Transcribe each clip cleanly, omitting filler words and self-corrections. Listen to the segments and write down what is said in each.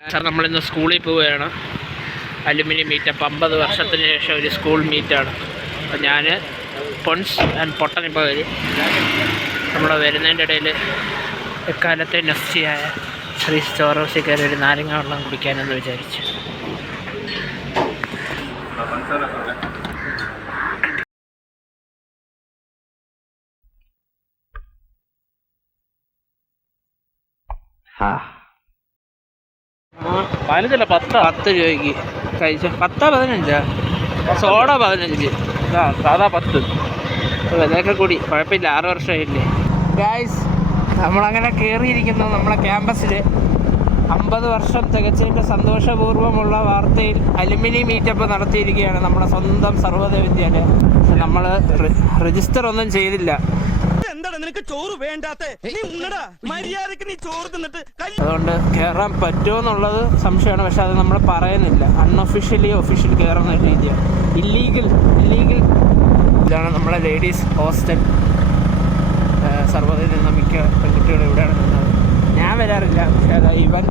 Sir നമ്മളിന്ന് സ്കൂളിൽ പോവുകയാണ്. അലുമിനി മീറ്റപ്പ് 50 വർഷത്തിന് ശേഷം ഒരു സ്കൂൾ മീറ്റാണ്. അപ്പം ഞാൻ പൊൺസ് ആൻഡ് പൊട്ടനിപ്പോൾ വരും. നമ്മൾ വരുന്നതിൻ്റെ ഇടയിൽ എക്കാലത്തെ നഫ്സിയായ ശ്രീ സ്റ്റോറോസിൽ ഒരു നാരങ്ങ വെള്ളം കുടിക്കാനെന്ന് വിചാരിച്ചു. പതിനഞ്ചല്ല 10 രൂപയ്ക്ക് കഴിച്ച 10-15 സോഡ 15 സാധാ 10 വിലയൊക്കെ കൂടി കുഴപ്പമില്ല. 6 വർഷമായില്ലേ ഗായ്സ്. നമ്മളങ്ങനെ കയറിയിരിക്കുന്നു നമ്മളെ ക്യാമ്പസിൽ. 50 വർഷം തികച്ചതിൻ്റെ സന്തോഷപൂർവ്വമുള്ള വാർത്തയിൽ അലുമിനി മീറ്റപ്പ് നടത്തിയിരിക്കുകയാണ് നമ്മുടെ സ്വന്തം സർവോദയ വിദ്യാലയം. പക്ഷെ നമ്മൾ രജിസ്റ്റർ ഒന്നും ചെയ്തില്ല. അതുകൊണ്ട് കയറാൻ പറ്റുമോ എന്നുള്ളത് സംശയമാണ്. പക്ഷെ അത് നമ്മൾ പറയുന്നില്ല. അൺഒഫീഷ്യലി ഒഫീഷ്യൽ കയറുന്ന രീതിയാണ്. ഇല്ലീഗൽ ഇതാണ് നമ്മളെ ലേഡീസ് ഹോസ്റ്റൽ. സർവ്വതയിൽ നിന്ന് മിക്ക പെൺകുട്ടികളും ഇവിടെയാണ് നിന്നത്. ഞാൻ വരാറില്ല. പക്ഷേ അതാ ഇവൻ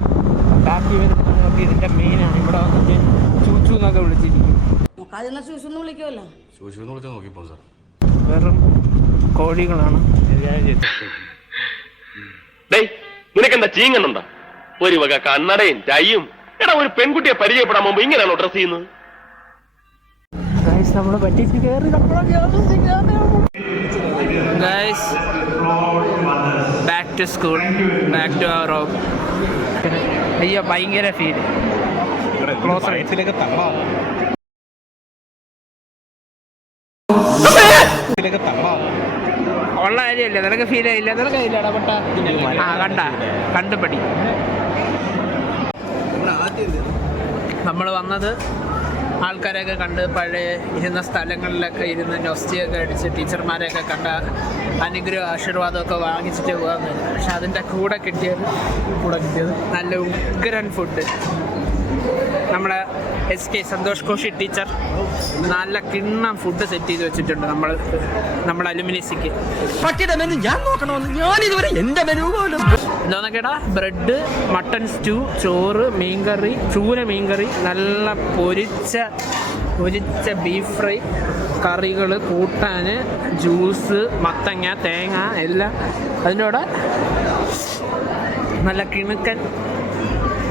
ബാക്കി വരുന്നതൊക്കെ ഇതിൻ്റെ മെയിനാണ്. ഇവിടെ വന്നിട്ട് ചൂച്ചു എന്നൊക്കെ വിളിച്ചിരിക്കും. വെറും കോഴികളാണ്. നിനക്കെന്താ ചീങ്ങുന്നുണ്ടോ? ഒരു വക കണ്ണടയും ടൈയും. എടാ, ഒരു പെൺകുട്ടിയെ പരിചയപ്പെടാൻ മുമ്പ് ഇങ്ങനെയാണോ ഡ്രസ് ചെയ്യുന്നത്? നമ്മള് പറ്റിച്ച് കയറി. Guys, back to school, back to our home. അയ്യോ, ഭയങ്കര ഫീൽ. ക്ലോസ് റേറ്റ്സിലേക്ക് ഉള്ള കാര്യമല്ലേ? നിനക്ക് ഫീൽ ആയില്ല? നിനക്ക് ഇല്ലടാ പൊട്ട. കണ്ടുപടി. നമ്മൾ വന്നത് ആൾക്കാരെയൊക്കെ കണ്ട് പഴയ ഇരുന്ന സ്ഥലങ്ങളിലൊക്കെ ഇരുന്ന് നൊസ്റ്റിയൊക്കെ അടിച്ച് ടീച്ചർമാരെയൊക്കെ കണ്ട അനുഗ്രഹം ആശീർവാദമൊക്കെ വാങ്ങിച്ചിട്ട് പോകാമെന്ന്. പക്ഷെ അതിൻ്റെ കൂടെ കിട്ടിയത് നല്ല ഉഗ്രൻ ഫുഡ്. നമ്മുടെ SK സന്തോഷ് കോശി ടീച്ചർ നല്ല കിണ്ണം ഫുഡ് സെറ്റ് ചെയ്ത് വെച്ചിട്ടുണ്ട് നമ്മുടെ അലുമിനിസിക്ക്. എന്താന്നൊക്കെടാ, ബ്രെഡ്, മട്ടൺ സ്റ്റൂ, ചോറ്, മീൻകറി, ചൂര മീൻകറി, നല്ല പൊരിച്ച ബീഫ് ഫ്രൈ, കറികൾ, കൂട്ടാൻ, ജ്യൂസ്, മത്തങ്ങ, തേങ്ങ എല്ലാം. അതിൻ്റെ കൂടെ നല്ല കിണുക്കൻ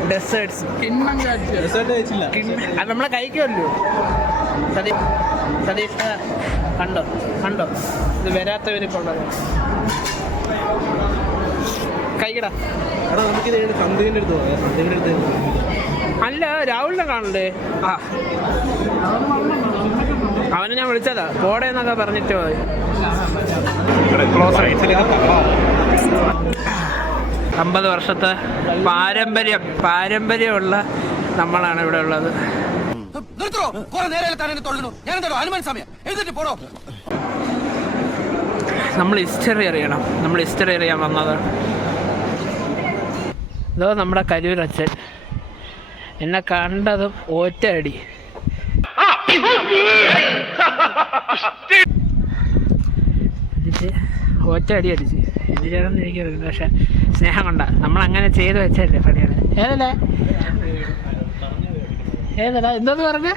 ഡെസേർട്സ്. അത് നമ്മളെ കഴിക്കുമല്ലോ. സതീഷ് കണ്ടോ ഇത് വരാത്തവരൊക്കെ ഉള്ളത്. കഴിക്കടാ. അല്ല, രാഹുലിനെ കാണണ്ടേ? അവനെ ഞാൻ വിളിച്ചതാ. പോടെ എന്നൊക്കെ പറഞ്ഞിട്ട് പോയി. 50 വർഷത്തെ പാരമ്പര്യമുള്ള നമ്മളാണ് ഇവിടെ ഉള്ളത്. നമ്മൾ ഹിസ്റ്ററി അറിയാൻ വന്നതാണ്. ഇതോ നമ്മുടെ കരൂരച്ഛൻ. എന്നെ കണ്ടതും ഒറ്റയടി. അടിച്ച് എന്തിനാണെന്ന് എനിക്കറിയില്ല. പക്ഷെ സ്നേഹം കൊണ്ടാ നമ്മളങ്ങനെ ചെയ്ത് വെച്ചല്ലേ പണിയാണ്. ഏതല്ല എന്തോന്ന് പറഞ്ഞ?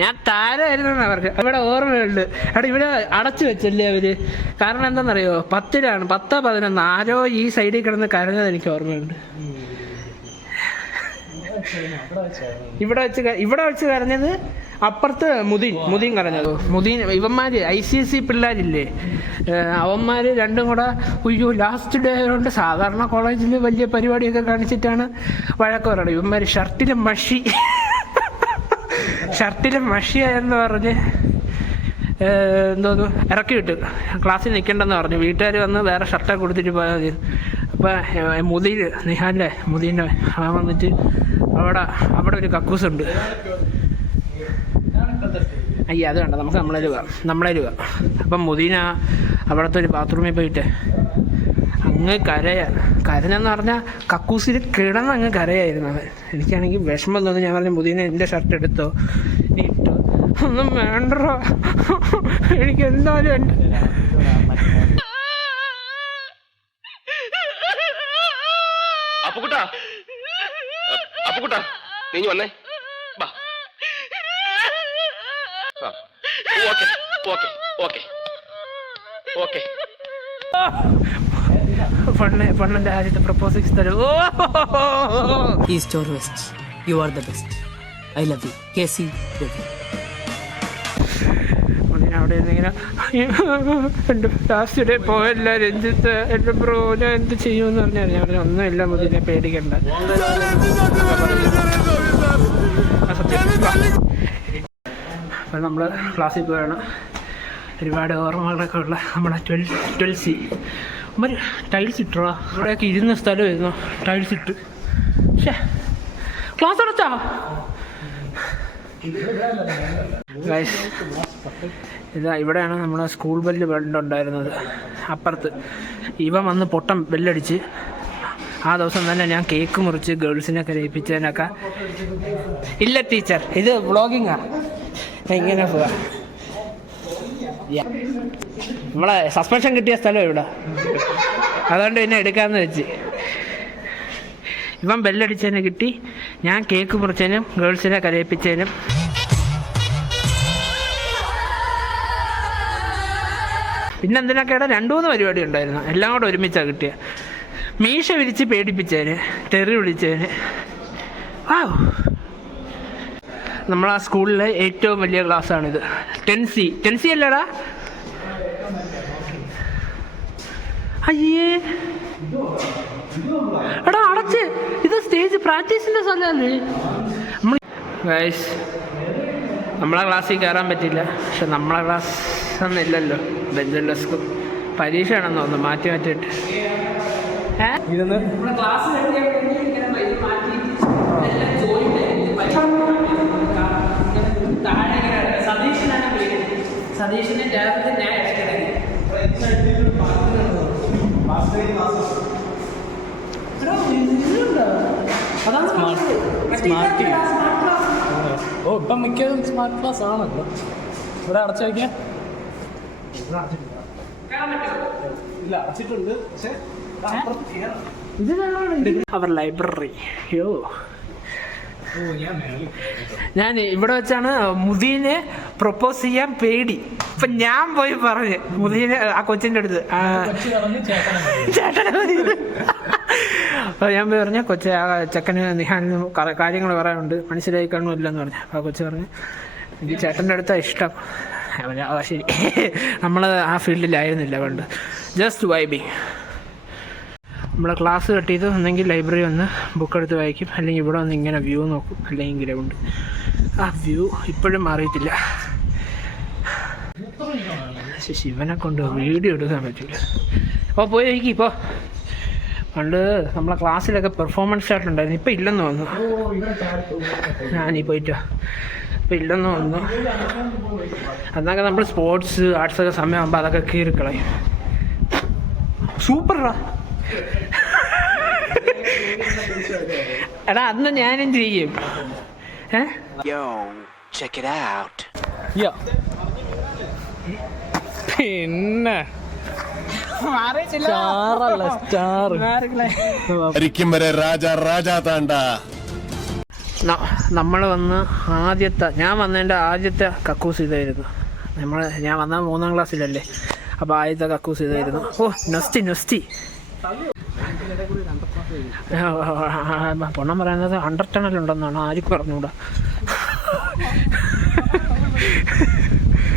ഞാൻ താരമായിരുന്നാ പറഞ്ഞു. ഇവിടെ ഓർമ്മയുണ്ട്. അവിടെ ഇവിടെ അടച്ചു വെച്ചല്ലേ അവര്. കാരണം എന്താണെന്നറിയോ? 10-ലാണ് 10-11 ആരോ ഈ സൈഡിൽ കിടന്ന് കരഞ്ഞത് എനിക്ക് ഓർമ്മയുണ്ട്. ഇവിടെ വെച്ച് കരഞ്ഞത്. അപ്പുറത്ത് മുദീൻ കരഞ്ഞത്. ഇവന്മാര് ICSE പിള്ളേരില്ലേ, അവന്മാര് രണ്ടും കൂടെ അയ്യോ ലാസ്റ്റ് ഡേ ആയതുകൊണ്ട് സാധാരണ കോളേജിൽ വലിയ പരിപാടിയൊക്കെ കാണിച്ചിട്ടാണ് വഴക്ക് പറയുന്നത്. ഇവന്മാര് ഷർട്ടിലെ മഷിയായെന്ന് പറഞ്ഞ് എന്തോന്നു ഇറക്കി വിട്ടു. ക്ലാസ്സിൽ നിൽക്കണ്ടെന്ന് പറഞ്ഞു. വീട്ടുകാർ വന്ന് വേറെ ഷർട്ടൊക്കെ കൊടുത്തിട്ട് പോയാൽ മതി. അപ്പം മുദീൻ്റെ അവൻ വന്നിട്ട് അവിടെ ഒരു കക്കൂസുണ്ട്. അയ്യ, അത് വേണ്ട, നമുക്ക് നമ്മളെ രൂപ. അപ്പം മുദീന അവിടുത്തെ ഒരു ബാത്റൂമിൽ പോയിട്ട് അങ്ങ് കരഞ്ഞെന്ന് പറഞ്ഞാൽ കക്കൂസിൽ കിടന്ന് അങ്ങ് കരയായിരുന്നു അവൻ. എനിക്കാണെങ്കിൽ വിഷമം തോന്നി. ഞാൻ പറഞ്ഞു, മുദീന എൻ്റെ ഷർട്ട് എടുത്തോ, നീ ഇട്ടോ. ഒന്നും വേണ്ടോ, എനിക്ക് എന്തായാലും എൻ്റെ അപ്പുകുട്ടാ അപ്പുക്കുട്ടാ നീ വന്നേ ബാ. Okay okay okay okay. പണ്ണന്റെ ആദ്യത്തെ പ്രപ്പോസിങ് സ്ഥലം. East or West, you are the best. I love you. KC. അവിടെ ഇങ്ങനെ എൻ്റെ ലാസ്റ്റ് ഡേ പോയല്ല രഞ്ജിത്ത് എൻ്റെ ബ്രോ ഞാൻ എന്ത് ചെയ്യുമെന്ന് പറഞ്ഞാൽ ഞാൻ പറഞ്ഞു ഒന്നുമില്ല മുതിനെ പേടിക്കണ്ട. അപ്പം നമ്മൾ ക്ലാസ്സിൽ പോയാണ്. ഒരുപാട് ഓർമ്മകളൊക്കെ ഉള്ള നമ്മുടെ 12C ഒരു ടൈൽസ് ഇട്ടോ ഇവിടെയൊക്കെ ഇരുന്ന സ്ഥലമായിരുന്നു. ടൈൽസ് ഇട്ട് പക്ഷേ ക്ലാസ് അടച്ചാ ഗൈസ്. ഇതാ ഇവിടെയാണ് നമ്മളെ സ്കൂൾ ബെല്ല് ഉണ്ടായിരുന്നത്. അപ്പുറത്ത് ഇവൻ വന്ന് പൊട്ടം ബെല്ലടിച്ച് ആ ദിവസം തന്നെ ഞാൻ കേക്ക് മുറിച്ച് ഗേൾസിനെ കരയിപ്പിച്ചതിനൊക്കെ. ഇല്ല ടീച്ചർ, ഇത് വ്ളോഗിങ്ങാ. ഇങ്ങനെ പോവാ. നമ്മളെ സസ്പെൻഷൻ കിട്ടിയ സ്ഥലം ഇവിടെ, അതുകൊണ്ട് പിന്നെ എടുക്കാമെന്ന് വെച്ച്. ഇവൻ ബെല്ലടിച്ചതിന് കിട്ടി, ഞാൻ കേക്ക് മുറിച്ചതിനും ഗേൾസിനെ കരയിപ്പിച്ചതിനും. പിന്നെന്തിനൊക്കെയാണ് 2-3 പരിപാടി ഉണ്ടായിരുന്നു, എല്ലാം കൂടെ ഒരുമിച്ചാണ് കിട്ടിയ. മീശ വിരിച്ച് പേടിപ്പിച്ചതിന്, തെറി വിളിച്ചതിന്. നമ്മളാ സ്കൂളിലെ ഏറ്റവും വലിയ ക്ലാസ്സാണിത്. 10C അല്ലടാ? അയ്യേ എടാ അടച്ച്. ഇത് സ്റ്റേജ് പ്രാക്ടീസിൻ്റെ സ്ഥലമല്ലേ? ഗൈസ് നമ്മളെ ക്ലാസ്സിൽ കയറാൻ പറ്റില്ല. പക്ഷെ നമ്മളെ ക്ലാസ് ഒന്നും ഇല്ലല്ലോ, ബെഞ്ചും ഡെസ്കും. പരീക്ഷയാണെന്ന് തോന്നുന്നു മാറ്റി മാറ്റിയിട്ട്. സതീഷിനെ ഇപ്പം മിക്കതും സ്മാർട്ട് ക്ലാസ് ആണല്ലോ. ഇവിടെ അടച്ചു വയ്ക്കാൻ ഇല്ല, അടച്ചിട്ടുണ്ട്. പക്ഷേ അവർ ലൈബ്രറി. യോ ഞാൻ ഇവിടെ വെച്ചാണ് മുദീനെ പ്രൊപ്പോസ് ചെയ്യാൻ പേടി. ഇപ്പൊ ഞാൻ പോയി പറഞ്ഞ് മുദീനെ ആ കൊച്ചിൻ്റെ അടുത്ത് ചേട്ടനെ അപ്പോൾ ഞാൻ പോയി പറഞ്ഞ കൊച്ചെ ആ ചെക്കന് നിഹാലിനും കാര്യങ്ങൾ പറയാനുണ്ട്, മനസ്സിലായി കാണുമില്ലെന്ന് പറഞ്ഞു. ആ കൊച്ചു പറഞ്ഞു എനിക്ക് ചേട്ടൻ്റെ അടുത്താണ് ഇഷ്ടം. ശരി, നമ്മൾ ആ ഫീൽഡിലായിരുന്നില്ല പണ്ട്, ജസ്റ്റ് വൈബിങ്. നമ്മളെ ക്ലാസ് കട്ട് ചെയ്ത് ഒന്നെങ്കിൽ ലൈബ്രറി വന്ന് ബുക്ക് എടുത്ത് വായിക്കും, അല്ലെങ്കിൽ ഇവിടെ വന്ന് ഇങ്ങനെ വ്യൂ നോക്കും, അല്ലെങ്കിൽ ഗ്രൗണ്ട്. ആ വ്യൂ ഇപ്പോഴും മാറിയിട്ടില്ല. ശിവനെ കൊണ്ട് വീഡിയോ എടുക്കാൻ പറ്റില്ല. അപ്പോൾ പോയി വയ്ക്കും. ഇപ്പോൾ പണ്ട് നമ്മളെ ക്ലാസ്സിലൊക്കെ പെർഫോമൻസ് ആയിട്ടുണ്ടായിരുന്നു, ഇപ്പം ഇല്ലെന്ന് തോന്നുന്നു. ഞാനീ പോയിട്ടോ ഇപ്പം ഇല്ലെന്ന് തോന്നുന്നു. അന്നൊക്കെ നമ്മൾ സ്പോർട്സ് ആർട്സൊക്കെ സമയമാകുമ്പോൾ അതൊക്കെ കീറിക്കളയും. സൂപ്പറാ എടാ, അന്ന് ഞാനും ചെയ്യും. പിന്നെ നമ്മൾ വന്ന് ഞാൻ വന്നതിൻ്റെ ആദ്യത്തെ കക്കൂസ് ഇതായിരുന്നു. ഞാൻ വന്ന 3ാം ക്ലാസ്സിലല്ലേ, അപ്പോൾ ആദ്യത്തെ കക്കൂസ് ഇതായിരുന്നു. ഓ നൊസ്റ്റി പൊണ്ണം പറയുന്നത് 100 ടണലുണ്ടെന്നാണ്. ആർക്കും പറഞ്ഞുകൂടാ.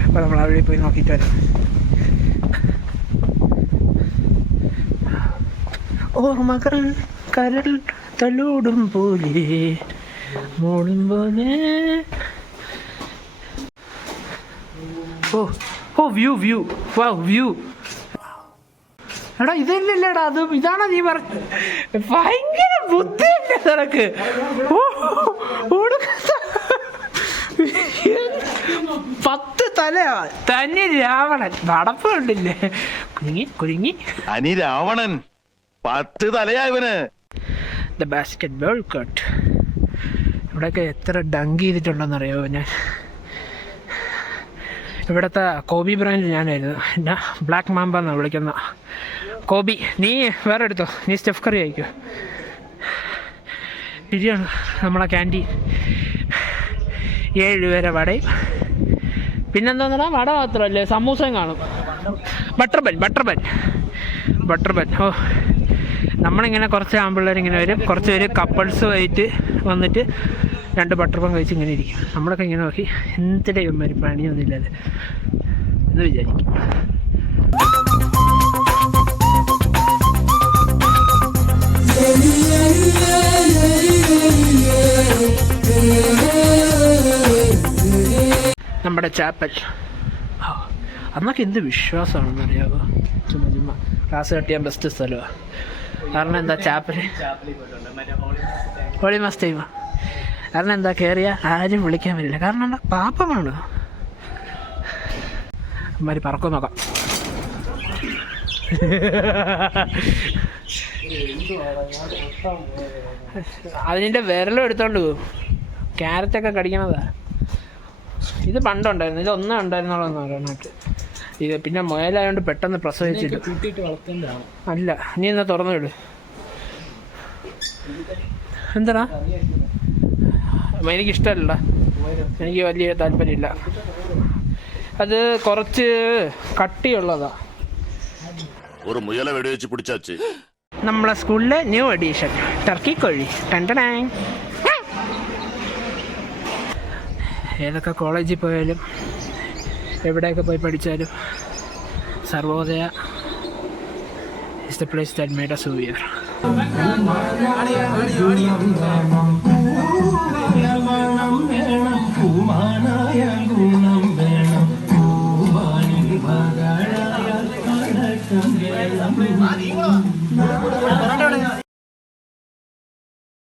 അപ്പോൾ നമ്മൾ അവിടെ പോയി നോക്കിയിട്ട് വരാം. ഓർമ്മകൾ കരൾ തലോടും പോലെ മോളും പോലെ. ഓ വ്യൂ വ്യൂ. എടാ ഇതല്ലല്ലേടാ, അത് ഇതാണോ നീ പറഞ്ഞ? ഭയങ്കര ബുദ്ധിയല്ലേ നിനക്ക്? 10 തലയാ തന്നെ രാവണൻ. നടപ്പുണ്ടില്ലേ കുരുങ്ങി അനി രാവണൻ 10 തലയാ ഇവന്. The basket ball court. ഇവിടെയൊക്കെ എത്ര ഡങ്ക് ചെയ്തിട്ടുണ്ടെന്നറിയാമോ ഞാൻ? ഇവിടുത്തെ കോബി ബ്രാൻഡ് ഞാനായിരുന്നു. എന്നാ ബ്ലാക്ക് മാമ്പ എന്നാണ് വിളിക്കുന്ന. കോബി നീ വേറെ എടുത്തോ, നീ സ്റ്റെഫ് കറി അയക്കോ. ഇരിയാണ് നമ്മളെ ക്യാൻറ്റീൻ. 7 രൂപ വടയും പിന്നെന്താ വട മാത്രമല്ലേ സമൂസയും കാണും. ബട്ടർ ബൻ. ഓ നമ്മളിങ്ങനെ കുറച്ച് ആമ്പിള്ളേരിങ്ങനെ വരും, കുറച്ച് പേര് കപ്പിൾസ് ആയിട്ട് വന്നിട്ട് 2 ബട്ടർ ബൻ കഴിച്ച് ഇങ്ങനെ ഇരിക്കും. നമ്മളൊക്കെ ഇങ്ങനെ നോക്കി എന്തിൻ്റെ ഇവന്മാർ പണിയൊന്നുമില്ലാതെ എന്ന് വിചാരിക്കും. നമ്മുടെ ചാപ്പൽ അന്നൊക്കെ എന്ത് വിശ്വാസമാണെന്ന് അറിയാമോ? ചുമ്മാ ക്ലാസ് കട്ടിയാൻ ബെസ്റ്റ് സ്ഥലമാണ്. കാരണം എന്താ ചാപ്പൽ ഹോളി മാസ് ടൈമാ. കാരണം എന്താ കയറിയ ആരും വിളിക്കാൻ വരില്ല. കാരണം എന്താ പാപ്പമാണ്. അമ്മാരി പറക്കം നോക്കാം. അതിൻ്റെ വിരലും എടുത്തോണ്ട് പോകും. ക്യാരറ്റൊക്കെ കടിക്കണതാ. ഇത് പണ്ടുണ്ടായിരുന്നു, ഇതൊന്നും ഉണ്ടായിരുന്നുള്ളതെന്ന് പറയാനായിട്ട്. ഇത് പിന്നെ മുയലായതുകൊണ്ട് പെട്ടെന്ന് പ്രസവിച്ചിട്ട് കൂട്ടിയിട്ട് വളർത്തേണ്ടതാണ്. അല്ല, നീ എന്നാ തുറന്നു വിട്. എന്താ എനിക്കിഷ്ടമല്ല, എനിക്ക് വലിയ താല്പര്യമില്ല. അത് കുറച്ച് കട്ടിയുള്ളതാ. ഒരു മുയല വെടിവെച്ച് പിടിച്ചാച്ച്. നമ്മളെ സ്കൂളിലെ ന്യൂ എഡീഷൻ ടർക്കി കോഴി. ടണ്ടടാങ്. ഏതൊക്കെ കോളേജിൽ പോയാലും എവിടെയൊക്കെ പോയി പഠിച്ചാലും Sarvodaya is the place that made us who we are.